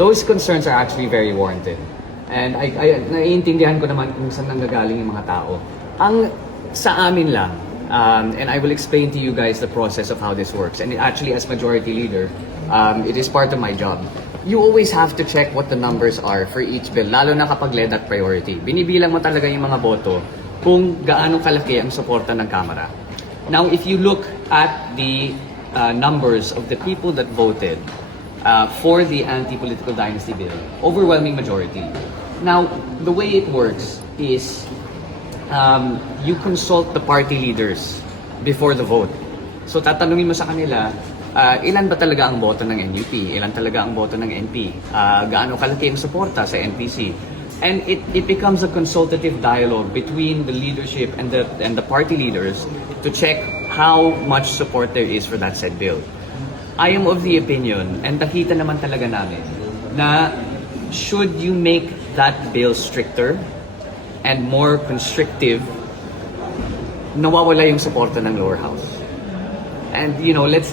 those concerns are actually very warranted. And naiintindihan ko naman kung saan nanggagaling yung mga tao. Ang sa amin lang, and I will explain to you guys the process of how this works. And actually, as majority leader, it is part of my job. You always have to check what the numbers are for each bill, lalo na kapag led at priority. Binibilang mo talaga yung mga boto kung gaano kalaki ang suporta ng Kamara. Now, if you look at the numbers of the people that voted for the anti-political dynasty bill, overwhelming majority. Now, the way it works is you consult the party leaders before the vote. So tatanungin mo sa kanila, ilan ba talaga ang boto ng NUP? Ilan talaga ang boto ng NP? Gaano kalaki ang suporta sa NPC? And it becomes a consultative dialogue between the leadership and the party leaders to check how much support there is for that said bill. I am of the opinion, and nakita naman talaga namin, na should you make that bill stricter and more constrictive, nawawala yung suporta ng lower house. And you know, let's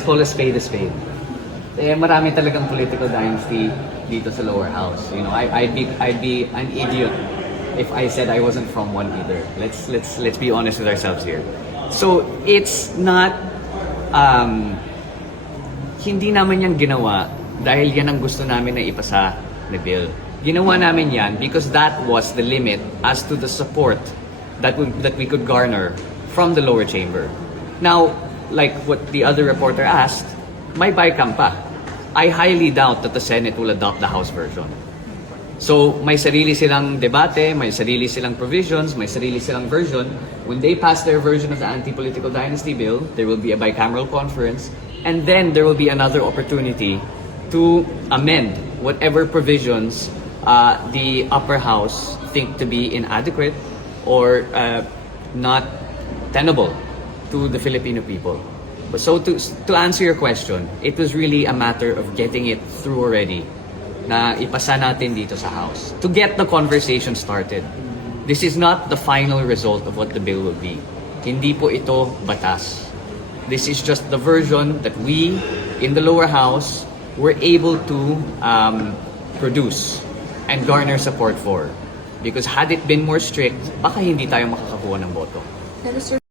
call a spade a spade. Eh, marami talagang political dynasty dito sa lower house. You know, I'd be an idiot if I said I wasn't from one either. Let's be honest with ourselves here. So it's not hindi naman yan ginawa dahil yan ang gusto namin na ipasa na bill. Ginawa namin yan because that was the limit as to the support that we could garner from the lower chamber. Now, like what the other reporter asked, may bycam pa. I highly doubt that the Senate will adopt the House version. So, may sarili silang debate, may sarili silang provisions, may sarili silang version. When they pass their version of the anti-political dynasty bill, there will be a bicameral conference, and then there will be another opportunity to amend whatever provisions the upper house think to be inadequate or not tenable to the Filipino people. So to answer your question, it was really a matter of getting it through already na ipasa natin dito sa House to get the conversation started. This is not the final result of what the bill will be. Hindi po ito batas. This is just the version that we in the lower house were able to produce and garner support for. Because had it been more strict, baka hindi tayo makakakuha ng boto.